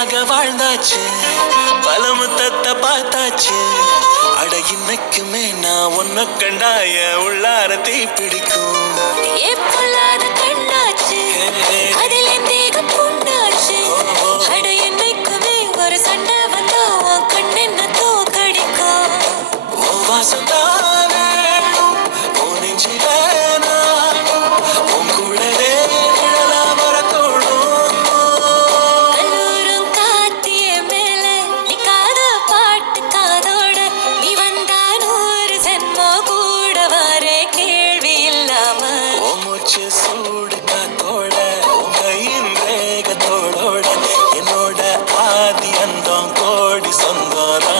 உனக்காக வாழ்ந்தாச்சு, பல முத்தத்தை பார்த்தாச்சு. அட இன்னைக்குமே நான் உன்னை கண்டாய உள்ளார தீ பிடிக்கும். பொல்லாத கண்ணாச்சு, அதில் என் தேகம் புண்ணாச்சு. அட என்னைக்குமே ஒரு சண்டை வந்தா உன் கண்ணென்ன தோக்கடிக்கும். ஓ வாசந்தான் வேணும், ஓ நெஞ்சில நானும், உன் கூடவே நிழலா வரக்கூடும். கல்லூரும் காத்திய மேல நிக்காத பாட்டு காதோட, நீ வந்தா 100 ஜென்மம் கூட வர கேள்வி இல்லாம. ஓ மூச்சு சூடு காத்தோட, உன் கையின் வேகத்தோடோட, என்னோட ஆதி அந்தம் கோடி சொந்தம்.